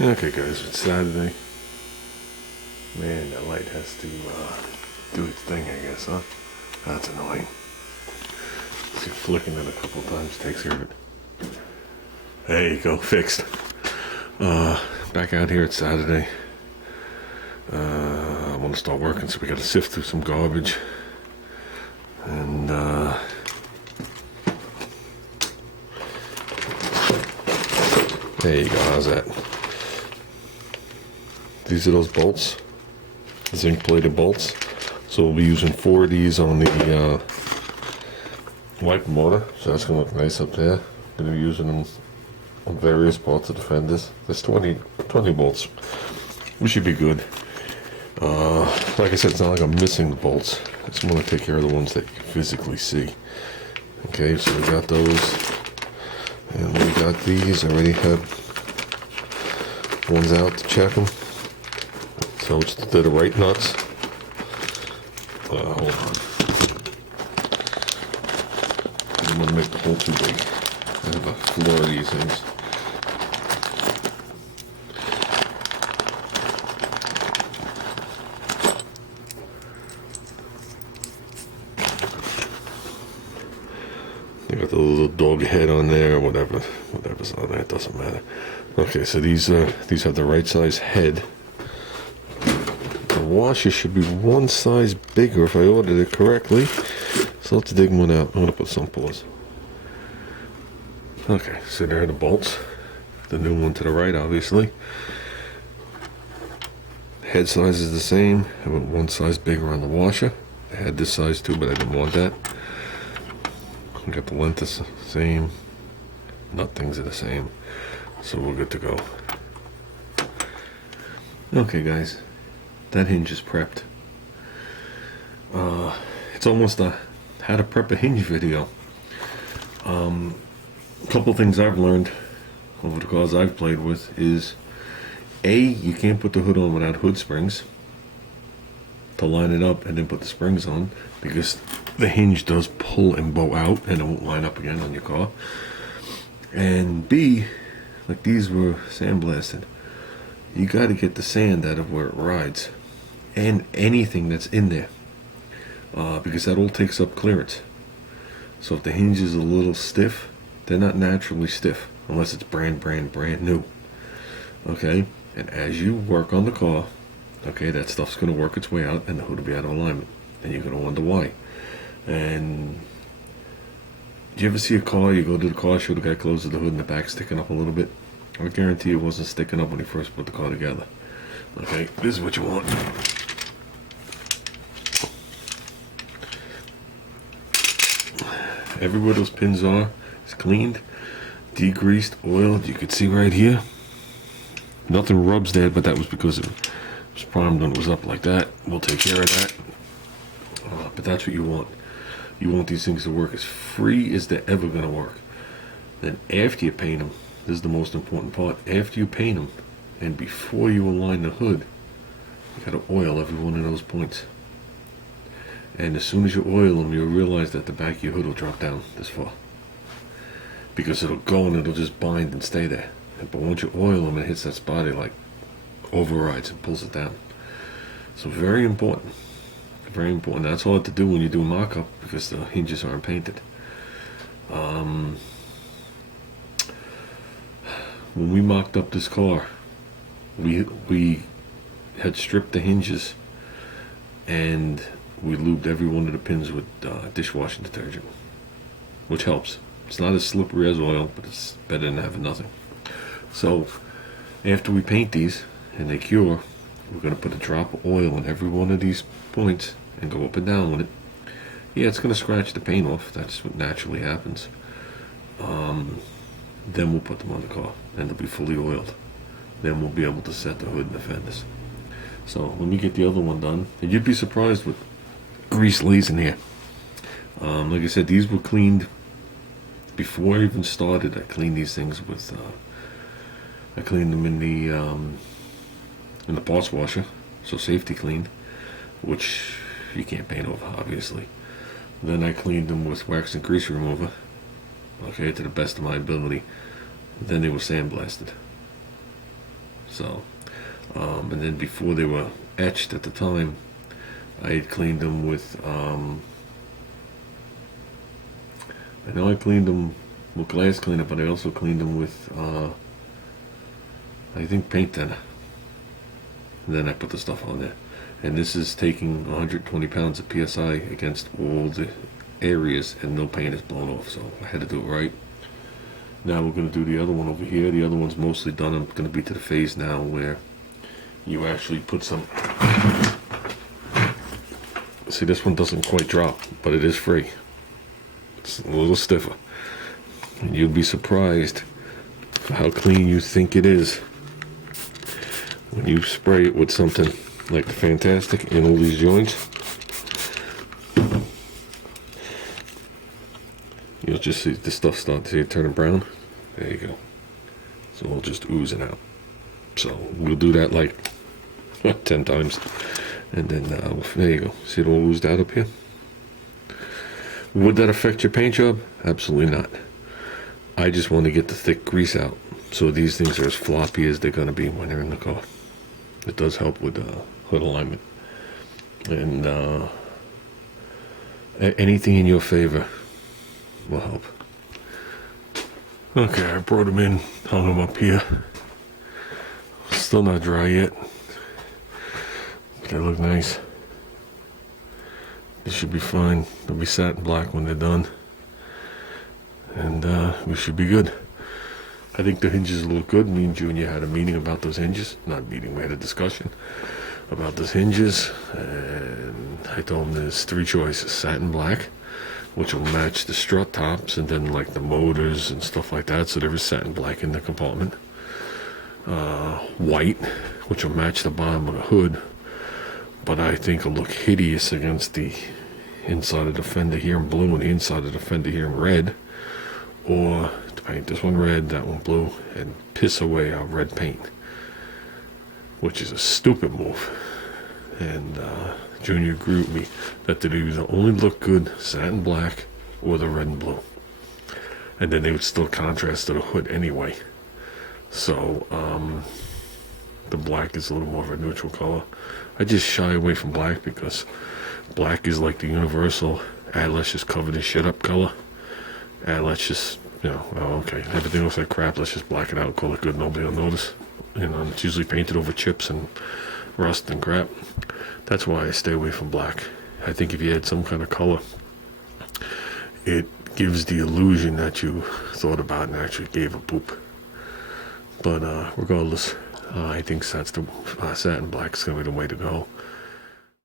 Okay guys, it's Saturday. Man, that light has to do its thing, I guess, huh? That's annoying. See, flicking it a couple times takes care of it. There you go, fixed. Back out here, it's Saturday. I want to start working, so we gotta sift through some garbage. And there you go, how's that? These are those bolts, zinc plated bolts. So we'll be using 4 of these on the wiper motor. So that's gonna look nice up there. Gonna be using them on various parts of the fenders. There's 20 bolts. We should be good. Like I said, it's not like I'm missing the bolts. I just want to take care of the ones that you can physically see. Okay, so we got those. And we got these. I already had ones out to check them. So they're the right nuts. Hold on. I'm going to make the hole too big. I have a floor of these things. They got the little dog head on there, whatever's on there, it doesn't matter. Okay, so these have the right size head. The washer should be one size bigger if I ordered it correctly. So let's dig one out. I'm gonna put some pause. Okay, so there are the bolts. The new one to the right, obviously. Head size is the same. I went one size bigger on the washer. I had this size too, but I didn't want that. I got the length is the same. Nut things are the same. So we're good to go. Okay guys, that hinge is prepped. It's almost a how to prep a hinge video. A couple things I've learned over the cars I've played with is you can't put the hood on without hood springs to line it up and then put the springs on, because the hinge does pull and bow out and it won't line up again on your car. And B, like these were sandblasted, you got to get the sand out of where it rides and anything that's in there, because that all takes up clearance. So if the hinge is a little stiff, they're not naturally stiff unless it's brand new. Okay, and as you work on the car, okay, that stuff's going to work its way out and the hood will be out of alignment, and you're going to wonder why. And do you ever see a car, you go to the car show, the guy closes the hood and the back's sticking up a little bit? I guarantee it wasn't sticking up when he first put the car together. Okay, this is what you want. Everywhere those pins are is cleaned, degreased, oiled. You can see right here. Nothing rubs there, but that was because it was primed when it was up like that. We'll take care of that. But that's what you want. You want these things to work as free as they're ever going to work. Then after you paint them, this is the most important part. After you paint them and before you align the hood, you got to oil every one of those points. And as soon as you oil them, you'll realize that the back of your hood will drop down this far, because it'll go and it'll just bind and stay there. But once you oil them, it hits that spot, it like overrides and pulls it down. So very important. Very important. That's hard to do when you do mock-up because the hinges aren't painted. When we mocked up this car, we had stripped the hinges and we lubed every one of the pins with dishwashing detergent, which helps. It's not as slippery as oil, but it's better than having nothing. So after we paint these and they cure, we're going to put a drop of oil on every one of these points and go up and down with it. Yeah, it's going to scratch the paint off. That's what naturally happens. Then we'll put them on the car and they'll be fully oiled. Then we'll be able to set the hood and the fenders. So when you get the other one done, and you'd be surprised what grease lays in here. Like I said, these were cleaned before I even started. I cleaned these things with I cleaned them in the parts washer, so safety cleaned, which you can't paint over, obviously. Then I cleaned them with wax and grease remover, okay, to the best of my ability. Then they were sandblasted. So, and then before they were etched at the time, I had cleaned them with, I know I cleaned them with glass cleaner, but I also cleaned them with, I think paint thinner. And then I put the stuff on there. And this is taking 120 pounds of PSI against all the areas, and no paint is blown off, so I had to do it right. Now we're going to do the other one over here. The other one's mostly done. I'm going to be to the phase now where you actually put some... See, this one doesn't quite drop, but it is free. It's a little stiffer. And you'd be surprised for how clean you think it is when you spray it with something like the Fantastic in all these joints. You'll just see the stuff start to turning brown. There you go. So it'll just oozing out. So we'll do that like 10 times. And then there you go. See it all oozed out up here? Would that affect your paint job? Absolutely not. I just want to get the thick grease out. So these things are as floppy as they're going to be when they're in the car. It does help with hood alignment. And anything in your favor will help. Okay, I brought them in, hung them up here. Still not dry yet. They look nice. They should be fine. They'll be satin black when they're done. And we should be good. I think the hinges look good. Me and Junior had a meeting about those hinges. Not a meeting, we had a discussion about those hinges. And I told him there's 3 choices. Satin black, which will match the strut tops, and then like the motors and stuff like that. So there is satin black in the compartment. White, which will match the bottom of the hood, but I think will look hideous against the inside of the fender here in blue and the inside of the fender here in red. Or to paint this one red, that one blue, and piss away our red paint, which is a stupid move. And Junior agreed with me that they'd either only look good satin black or the red and blue, and then they would still contrast to the hood anyway. So the black is a little more of a neutral color. I just shy away from black because black is like the universal let's just cover this shit up color. Let's just, okay, everything looks like crap, let's just black it out, call it good, nobody will notice. It's usually painted over chips and rust and crap. That's why I stay away from black. I think if you add some kind of color, it gives the illusion that you thought about and actually gave a poop. But regardless, I think satin black is going to be the way to go.